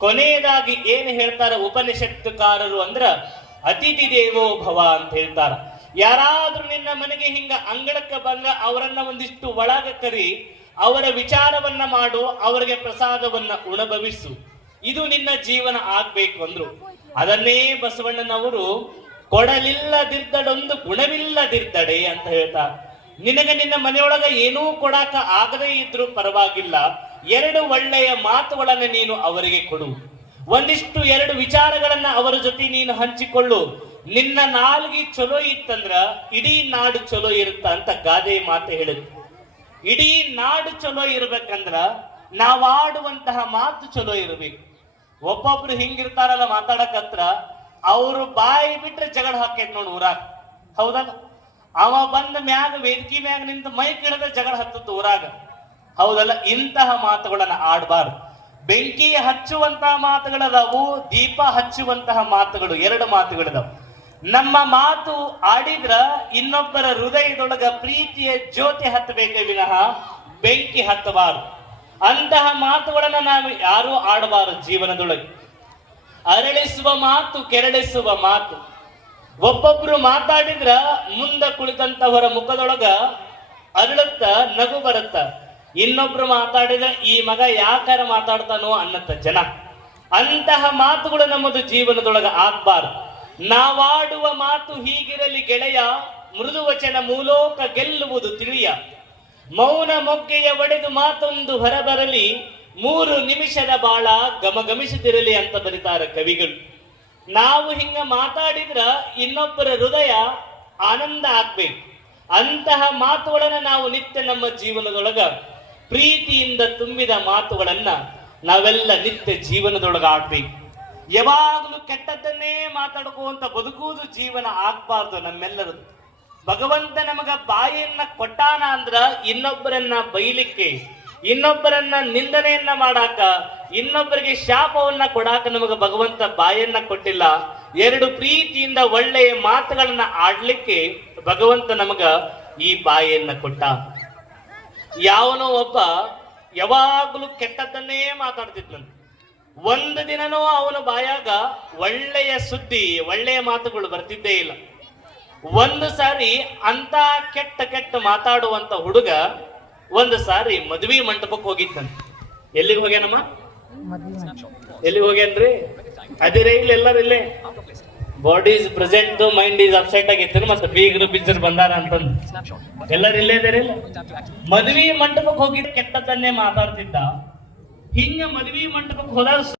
ಕೊನೆಯದಾಗಿ ಏನು ಹೇಳ್ತಾರ ಉಪನಿಷತ್ತುಕಾರರು ಅಂದ್ರ ಅತಿಥಿ ದೇವೋ ಭವ ಅಂತ ಹೇಳ್ತಾರ. ಯಾರಾದ್ರೂ ನಿನ್ನ ಮನೆಗೆ ಹಿಂಗ ಅಂಗಳಕ್ಕೆ ಬಂದ ಅವರನ್ನ ಒಂದಿಷ್ಟು ಒಳಗ ಕರಿ, ಅವರ ವಿಚಾರವನ್ನ ಮಾಡು, ಅವರಿಗೆ ಪ್ರಸಾದವನ್ನ ಉಣಭವಿಸು. ಇದು ನಿನ್ನ ಜೀವನ ಆಗ್ಬೇಕು ಅಂದ್ರು. ಅದನ್ನೇ ಬಸವಣ್ಣನವರು ಕೊಡಲಿಲ್ಲದಿದ್ದಡೊಂದು ಗುಣವಿಲ್ಲದಿದ್ದಡೆ ಅಂತ ಹೇಳ್ತಾರೆ. ನಿನಗೆ ನಿನ್ನ ಮನೆಯೊಳಗ ಏನೂ ಕೊಡಾಕ ಆಗದೇ ಇದ್ರು ಪರವಾಗಿಲ್ಲ, ಎರಡು ಒಳ್ಳೆಯ ಮಾತುಗಳನ್ನ ನೀನು ಅವರಿಗೆ ಕೊಡು, ಒಂದಿಷ್ಟು ಎರಡು ವಿಚಾರಗಳನ್ನ ಅವರ ಜೊತೆ ನೀನು ಹಂಚಿಕೊಳ್ಳು. ನಿನ್ನ ನಾಲ್ಗಿ ಚಲೋ ಇತ್ತಂದ್ರ ಇಡೀ ನಾಡು ಚಲೋ ಇರುತ್ತ ಅಂತ ಗಾದೆ ಮಾತು ಹೇಳುತ್ತೆ. ಇಡೀ ನಾಡು ಚಲೋ ಇರ್ಬೇಕಂದ್ರ ನಾವಾಡುವಂತಹ ಮಾತು ಚಲೋ ಇರ್ಬೇಕು. ಒಬ್ಬೊಬ್ರು ಹಿಂಗಿರ್ತಾರಲ್ಲ ಮಾತಾಡಕತ್ರ, ಅವರು ಬಾಯಿ ಬಿಟ್ರೆ ಜಗಳ ಹಾಕೈತ್ ನೋಡು ಊರಾಗ, ಹೌದಲ್ಲ? ಅವ ಬಂದ ಮ್ಯಾಗ ವೇದಿಕೆ ಮ್ಯಾಗ ನಿಂತ ಮೈ ಕಿಡದ ಜಗಳ ಹತ್ತತ್ತು ಊರಾಗ, ಹೌದಲ್ಲ? ಇಂತಹ ಮಾತುಗಳನ್ನ ಆಡಬಾರ್ದು. ಬೆಂಕಿ ಹಚ್ಚುವಂತಹ ಮಾತುಗಳದಾವು, ದೀಪ ಹಚ್ಚುವಂತಹ ಮಾತುಗಳು, ಎರಡು ಮಾತುಗಳದಾವು. ನಮ್ಮ ಮಾತು ಆಡಿದ್ರ ಇನ್ನೊಬ್ಬರ ಹೃದಯದೊಳಗ ಪ್ರೀತಿಯ ಜ್ಯೋತಿ ಹತ್ತಬೇಕೇ ವಿನಃ ಬೆಂಕಿ ಹತ್ತಬಾರದು. ಅಂತಹ ಮಾತುಗಳನ್ನ ನಾವು ಯಾರೂ ಆಡಬಾರದು ಜೀವನದೊಳಗೆ. ಅರಳಿಸುವ ಮಾತು, ಕೆರಳಿಸುವ ಮಾತು. ಒಬ್ಬೊಬ್ರು ಮಾತಾಡಿದ್ರ ಮುಂದ ಕುಳಿತಂತವರ ಮುಖದೊಳಗ ಅರಳುತ್ತ, ನಗು ಬರುತ್ತ. ಇನ್ನೊಬ್ರು ಮಾತಾಡಿದ ಈ ಮಗ ಯಾಕಾರ ಮಾತಾಡ್ತಾನೋ ಅನ್ನತ್ತ ಜನ. ಅಂತಹ ಮಾತುಗಳು ನಮ್ಮದು ಜೀವನದೊಳಗ ಆಗ್ಬಾರ್ದು. ನಾವಾಡುವ ಮಾತು ಹೀಗಿರಲಿ ಗೆಳೆಯ, ಮೃದು ವಚನ ಮೂಲೋಕ ಗೆಲ್ಲುವುದು ತಿಳಿಯ. ಮೌನ ಮೊಗ್ಗೆಯ ಒಡೆದು ಮಾತೊಂದು ಹೊರಬರಲಿ, 3 ನಿಮಿಷದ ಬಾಳ ಗಮಗಮಿಸುತ್ತಿರಲಿ ಅಂತ ಬರೀತಾರೆ ಕವಿಗಳು. ನಾವು ಹಿಂಗ ಮಾತಾಡಿದ್ರ ಇನ್ನೊಬ್ಬರ ಹೃದಯ ಆನಂದ ಆಗ್ಬೇಕು. ಅಂತಹ ಮಾತುಗಳನ್ನ ನಾವು ನಿತ್ಯ ನಮ್ಮ ಜೀವನದೊಳಗ ಪ್ರೀತಿಯಿಂದ ತುಂಬಿದ ಮಾತುಗಳನ್ನ ನಾವೆಲ್ಲ ನಿತ್ಯ ಜೀವನದೊಳಗ ಆಡ್ಬೇಕು. ಯಾವಾಗಲೂ ಕೆಟ್ಟದ್ದನ್ನೇ ಮಾತಾಡ್ಕೋಂತ ಬದುಕುವುದು ಜೀವನ ಆಗ್ಬಾರ್ದು ನಮ್ಮೆಲ್ಲರದು. ಭಗವಂತ ನಮಗ ಬಾಯಿಯನ್ನ ಕೊಟ್ಟಾನ ಅಂದ್ರ ಇನ್ನೊಬ್ಬರನ್ನ ಬೈಲಿಕ್ಕೆ, ಇನ್ನೊಬ್ಬರನ್ನ ನಿಂದನೆಯನ್ನ ಮಾಡಾಕ, ಇನ್ನೊಬ್ಬರಿಗೆ ಶಾಪವನ್ನ ಕೊಡಾಕ ನಮಗ ಭಗವಂತ ಬಾಯನ್ನ ಕೊಟ್ಟಿಲ್ಲ. ಎರಡು ಪ್ರೀತಿಯಿಂದ ಒಳ್ಳೆಯ ಮಾತುಗಳನ್ನ ಆಡ್ಲಿಕ್ಕೆ ಭಗವಂತ ನಮಗ ಈ ಬಾಯಿಯನ್ನ ಕೊಟ್ಟ. ಯಾವನೋ ಒಬ್ಬ ಯಾವಾಗಲೂ ಕೆಟ್ಟದ್ದನ್ನೇ ಮಾತಾಡ್ತಿದ್ನಂತೆ. ಒಂದು ದಿನನೂ ಅವನ ಬಾಯಾಗ ಒಳ್ಳೆಯ ಸುದ್ದಿ, ಒಳ್ಳೆಯ ಮಾತುಗಳು ಬರ್ತಿದ್ದೇ ಇಲ್ಲ. ಒಂದು ಸಾರಿ ಅಂತ ಕೆಟ್ಟ ಕೆಟ್ಟ ಮಾತಾಡುವಂತ ಹುಡುಗ ಒಂದು ಸಾರಿ ಮದ್ವಿ ಮಂಟಪಕ್ಕೆ ಹೋಗಿತ್ತಂತೆ. ಎಲ್ಲಿಗೆ ಹೋಗ್ಯಾನಮ್ಮ? ಎಲ್ಲಿಗೆ ಹೋಗ್ಯಾನ್ರಿ? ಅದಿರೇ ಇಲ್ಲ, ಎಲ್ಲರೂ ಇಲ್ಲೇ. Body is present, mind is upset ಆಗೈತೆ. ಮತ್ತೆ ಬೀಗರು ಬಿಜರ್ ಬಂದಾರ ಅಂತಂದು ಎಲ್ಲರೂ ಇಲ್ಲೇ ಇದಾರೆ. ಮದ್ವಿ ಮಂಟಪಕ್ಕೆ ಹೋಗಿದ್ದ ಕೆಟ್ಟದನ್ನೇ ಮಾತಾಡ್ತಿದ್ದ. ಹಿಂಗ ಮದ್ವಿ ಮಂಟಪಕ್ಕೆ ಹೋದಾಗ